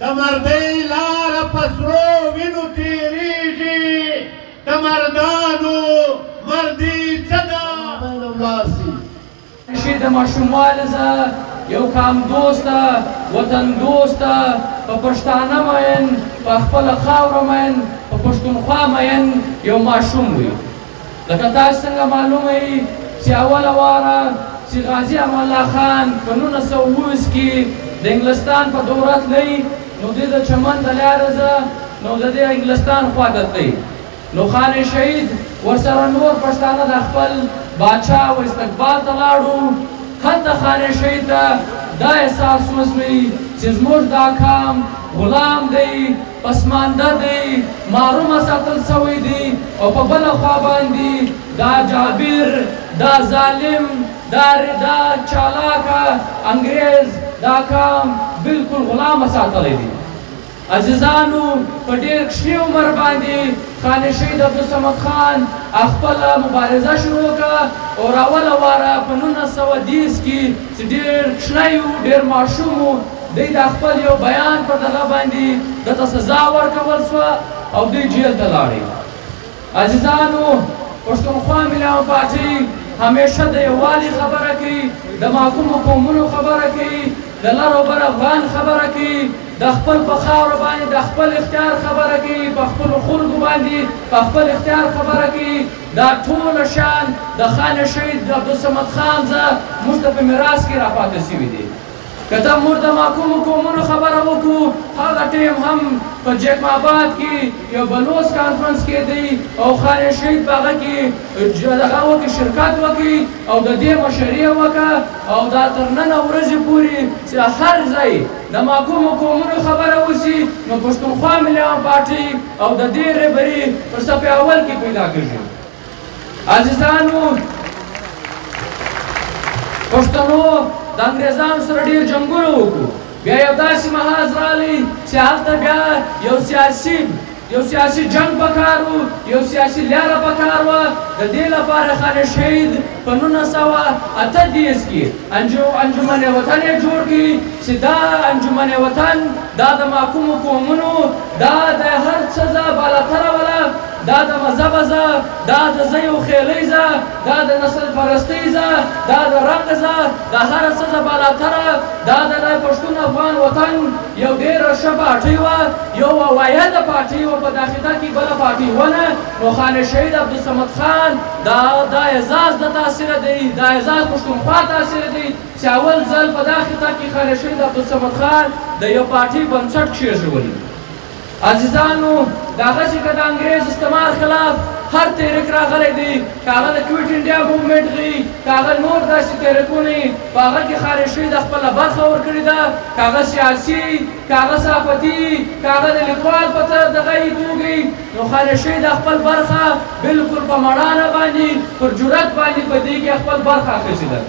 د مردۍ لاره په سرو وینو تېرېږي د مردانو مردي څه ده شي د ماشوموالي زه یو کام دوسته وطن دوسته په پښتانه مین په خپله خاوره مین په پښتونخوا مین یو ماشوم وي لکه تاسو څنګه معلومه وي چې اوله واره چې غازي امان الله خان په 1920 کې د انګلستان په دوره تللی نو د چمن د لارې زه نو د دې انګلستان خواته تللی نو خان شهید ورسره نور پښتانه د خپل باچا و استقبال ته لاړو هلته خان شهید ته دا احساس وسوی چې زموږ دا کام غلام دی پسمانده دی محرومه ساتل سوی دی او په بله خوا باندې دا جابر دا ظالم دا چالاکه انګریز دا کام بالکل غلامه ساتلی دی عزیزانو په ډېر کښې عمر باندې خان شهید عبدالصمد خان خپله مبارزه شروع کړه او راوله واره په 1910 کې چې ډېر کښنی و ډېر ماشوم و دوی د خپل یو بیان په دغه باندې دته سزا ورکول سوه او دوی جیل ته لاړې عزیزانو پښتونخوا ملي پارټۍ همیشه د یووالي خبره کوي د محکومو قومونو خبره کوي د لر او بر افغان خبره کوي د خپل په خاوره باندې د خپل اختیار خبره کوي په خپلو خلکو باندې په خپل اختیار خبره کوي دا ټوله شان د خان شهید عبدالصمد خان زه موږ ته په میراث کې راپاتې سوي دي که ته موږ د محکومو قومونو خبره وکړو هغه ټیم هم په جیک آباد کې یو بلوچ کانفرنس کې دی او خان شهید په هغه کې دغه وکړي شرکت وکړي او د دې مشري یې وکړه او دا تر ننه ورځې پورې چې هر ځای د محکومو قومونو خبره وشي نو پښتونخوا ملي پارټۍ او د دې رهبري په صف اول کې پیدا کېږي عزیزانو پښتنو د انګریزانو سره ډېر جنګونه وکړو بیا یو داسې محاذ راغلی چې هلته بیا یو سیاسي جنګ پکار و یو سیاسي لاره پکار وه د دې لپاره خان شهید په 1938 کې انجمن وطن یې جوړ کړي چې دا انجمن وطن دا د محکومو قومونو دا د هر څه ځای بالاتره وله دا د مذهبه ځای دا د زیو خیلۍ ځای دا د نسل پرستۍ ځای دا د رنګ ځای دا هره څه ځای بالاتره دا د پښتون افغان وطن یو ډېره ښه پارټۍ وه یو واحده پارټۍ وه په دا خطه کې بله پارټۍ ونه نو خان شهید عبدالصمد خان دا اعزاز د تاثیره دی دا اعزاز پښتونخوا تاثیره دی چې اول ځل په دا خطه کې خان شهید عبدالصمد خان د یو پارټۍ بنسټ کېښودلی عزیزانو د هغه چې که د انګریز استعمار خلاف هر تحریک راغلی دی که هغه د کویټ انډیا موومنټ وي که هغه نور داسې تحریکونه وي په هغه کې خان شهید خپله برخه ورکړې ده که هغه سیاسي که هغه صحافتي که هغه د لیکوال په دغه یې توګې نو خان شهید خپل برخه بلکل په مړانه باندې پر جرأت باندې په دې کې خپل برخه اخیستې ده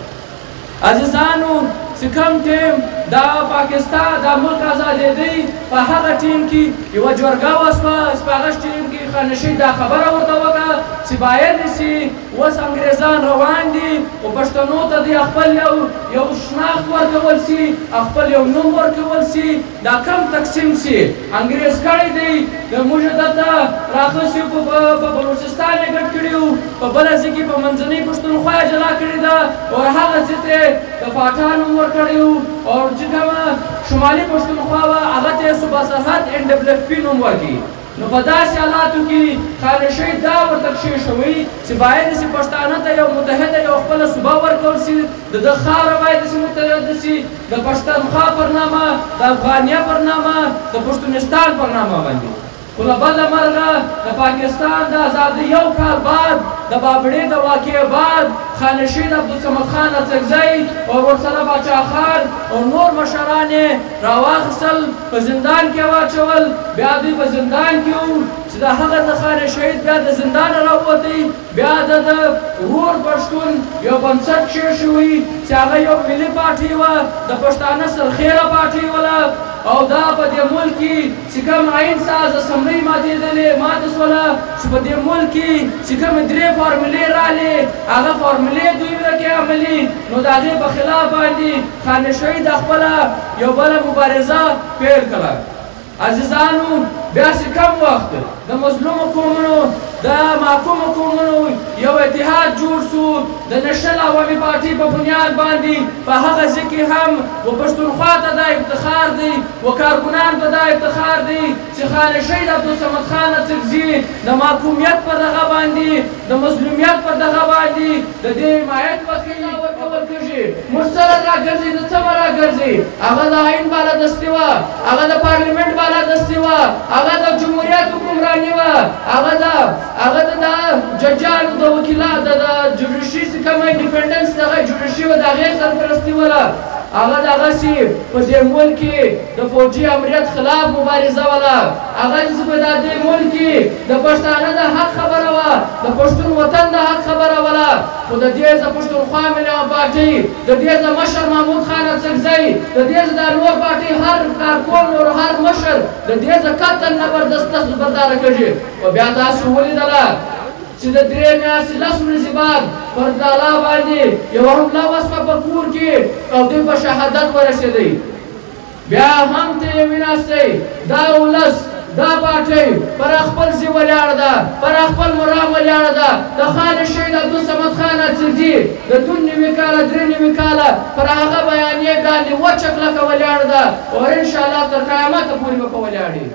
عزیزانو چې کوم ټیم دا پاکستان دا ملک ازادېدی په هغه ټیم کې یوه جرګه وسوه چې په هغه ټیم کې خان شهید دا خبره ورته وکړه چې باید چې اوس انګریزان روان دي او پښتنو ته د خپل یو شناخت ورکول سي خپل یو نوم ورکول سي دا کم تقسیم سي انګریز کړی دی موږ دلته راخلسي په بلوچستان یې ګډ کړي وو په بله ځای کې په منځنۍ پښتونخوا یې جلا کړې ده او هغه ځای ته د پاټا نوم ورکړی وو او چې کومه شمالي پښتونخوا وه هغه ته یې صوبه سرحد NWFP نوم ورکړي نو په داسې حالاتو کې خان شهید دا ورته کښېښوي چې باید چې پښتانه ته یو متحده یو خپله صوبه ورکول سي د ده خاوره باید چې متحده سي د پښتونخوا پر نامه د افغانیه پر نامه د پښتونستان پر نامه باندې خو له بده مرغه د پاکستان د ازادۍ یو کال بعد د بابړې د واقعې بعد خان شهید عبدالصمد خان اڅکزی او ورسره باچا خان او نور مشران یې راواخیستل په زندان کې واچول بیا دوی په زندان کې وو چې د هغه د خان شهید بیا د زندانه راووتی بیا د ورور پښتون یو بنسټ کښېښوي چې هغه یو ملي پارټۍ وه د پښتانه سرخیره پارټۍ وله او دا په دې ملک کې چې کوم عین ساز اسمبلۍ ماته شوله چې په دې ملک کې چې کومې 3 فارمولې رالې هغه فارمولې دوی کې عملي نو د هغې په خلاف باندې خان شهید خپله یو بله مبارزه پیل کړه عزیزانو بیا چې کم وخت د مظلومو قومونو د محکومو قومونو یو اتحاد جوړ شو د نېشنل عوامي پارټي په بنیاد باندې په هغه ځای کې هم و پښتونخوا ته دا افتخار دی و کارکنان ته دا افتخار دی چې خان شهید عبدالصمد خان اڅکزي د محکومیت پر دغه باندې د مظلومیت پر دغه باندې د دې حمایت وکړي ورکول کېږي موږ سره راګرځي د څه راګرځي هغه د آئین بالادستي وه هغه د پارلیمنټ بالادستي وه هغه د جمهوریت حکمراني وه هغه د ججانو د وکیلانو د جوډیشي چې کومه انډیپنډنس دغه جوډیشي وه د هغې سرپرستي وله هغه دغسې په دې ملک کې د فوجي امریت خلاف مبارزه وله هغه په دې ملک کې د پښتانه د حق خبره وه د پښتون وطن د حق خبره وله خو د دې د پښتونخوا ملي پارټۍ د دې د مشر محمود خان اڅکزی د دې د نور پارټۍ هر کارکون او هر مشر د دې د قتل نه برداره کېږي او بیا تاسو ولیدله چې د 3 میاشتې 10 ورځې بعد پر دالا باندې یوه حمله وشوه په کور کې او دوی په شهادت ورسېدی بیا هم ته یې ویناستئ دا ولس دا پارټۍ پر خپل ځای ولاړه ده پر خپل مرام ولاړه ده د خان شهید عبدالصمد خان اڅکزي د 2 کاله 3 کاله پر هغه بیانیې باندې وچه کلکه ولاړه ده او انشاءالله تر قیامته پورې به په ولاړې